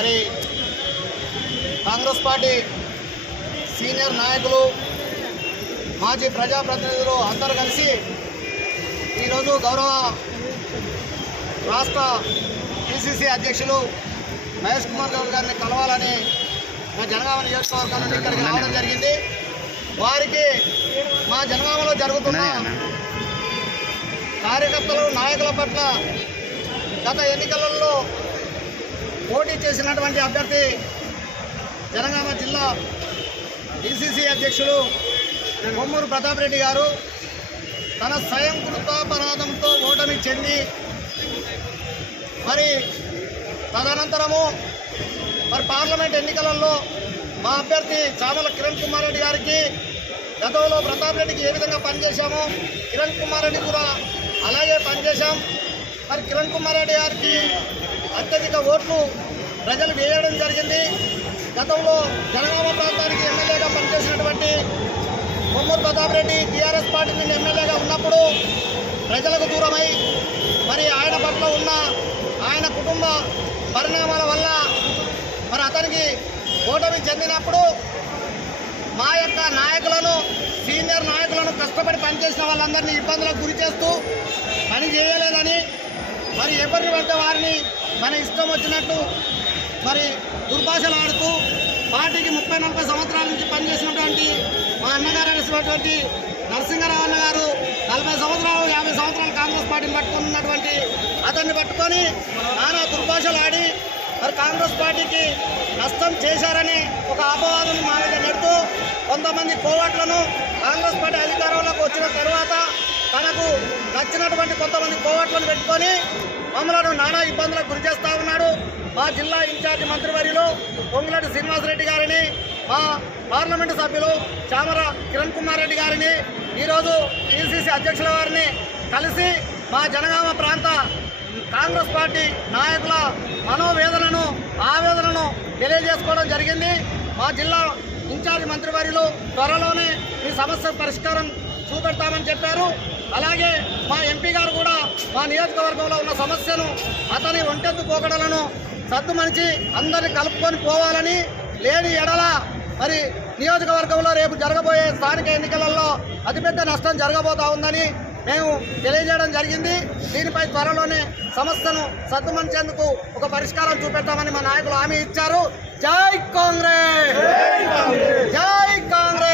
మరి Congress party senior నాయకులు మాజీ ప్రజాప్రతినిధులు అందరూ కలిసి ఈరోజు గౌరవ రాష్ట్ర పిసిసి అధ్యక్షులు మహేష్ కుమార్ గౌడ్ గారిని కలవాలని మా జనగామ నియోజకవర్గం నుండి ఇక్కడికి రావడం జరిగింది. వారికి మా జనగామలో జరుగుతున్న కార్యకర్తలు నాయకుల పట్ల గత ఎన్నికలలో పోటీ చేసినటువంటి అభ్యర్థి జనగామ జిల్లా పిసిసి అధ్యక్షులు కొమ్మూరు ప్రతాప్ రెడ్డి గారు తన స్వయం కృతాపరాధంతో ఓటమి చెంది మరి తదనంతరము పార్లమెంట్ ఎన్నికలలో మా అభ్యర్థి చామల కిరణ్ కుమార్ రెడ్డి గారికి గతంలో ప్రతాప్ రెడ్డికి ఏ విధంగా పనిచేశామో కిరణ్ కుమార్ రెడ్డి కూడా అలాగే పనిచేశాం. మరి కిరణ్ కుమార్ రెడ్డి గారికి అత్యధిక ఓట్లు ప్రజలు వేయడం జరిగింది. గతంలో జనగామ ప్రాంతానికి ఎమ్మెల్యేగా పనిచేసినటువంటి కొమ్మూరు ప్రతాప్ రెడ్డి టీఆర్ఎస్ పార్టీ నుండి ఎమ్మెల్యేగా ఉన్నప్పుడు ప్రజలకు దూరమై మరి ఆయన పట్ల ఉన్న ఆయన కుటుంబ పరిణామాల వల్ల మరి అతనికి ఓటమి చెందినప్పుడు మా యొక్క నాయకులను సీనియర్ నాయకులను కష్టపడి పనిచేసిన వాళ్ళందరినీ ఇబ్బందులకు గురి చేస్తూ పని చేయలేదని మరి ఎవరిని పడితే వారిని మన ఇష్టం వచ్చినట్టు మరి దుర్భాషలు ఆడుతూ పార్టీకి 30-40 సంవత్సరాల నుంచి పనిచేసినటువంటి మా అన్నగారు అనేటువంటి నరసింహారావు అన్న గారు 40 సంవత్సరాలు 50 సంవత్సరాలు కాంగ్రెస్ పార్టీని పట్టుకుని ఉన్నటువంటి అతన్ని పట్టుకొని నానా దుర్భాషలు ఆడి మరి కాంగ్రెస్ పార్టీకి నష్టం చేశారని ఒక అపవాదం మా మీద నెడుతూ కొంతమంది కోవట్లను కాంగ్రెస్ పార్టీ అధికారంలోకి వచ్చిన తర్వాత తనకు నచ్చినటువంటి కొంతమంది కోవట్లను పెట్టుకొని మమ్మలను నానా ఇబ్బందులకు గురి చేస్తూ ఉన్నాడు. మా జిల్లా ఇన్ఛార్జి మంత్రివర్యులు పొంగులేటి శ్రీనివాసరెడ్డి గారిని, మా పార్లమెంటు సభ్యులు చామర కిరణ్ కుమార్ రెడ్డి గారిని, ఈరోజు పిసిసి అధ్యక్షుల వారిని కలిసి మా జనగామ ప్రాంత కాంగ్రెస్ పార్టీ నాయకుల మనోవేదనను ఆవేదనను తెలియజేసుకోవడం జరిగింది. మా జిల్లా ఇన్ఛార్జి మంత్రివర్యులు త్వరలోనే ఈ సమస్య పరిష్కారం చూపెడతామని చెప్పారు. అలాగే మా ఎంపీ గారు కూడా మా నియోజకవర్గంలో ఉన్న సమస్యను అతని ఒంటెత్తు పోకడలను సద్దుమనిచి అందరినీ కలుపుకొని పోవాలని, లేని ఎడల మరి నియోజకవర్గంలో రేపు జరగబోయే స్థానిక ఎన్నికలలో అతిపెద్ద నష్టం జరగబోతా ఉందని మేము తెలియజేయడం జరిగింది. దీనిపై త్వరలోనే సమస్యను సద్దుమనిచేందుకు ఒక పరిష్కారం చూపెడతామని మా నాయకులు హామీ ఇచ్చారు. జై కాంగ్రెస్, జై కాంగ్రెస్.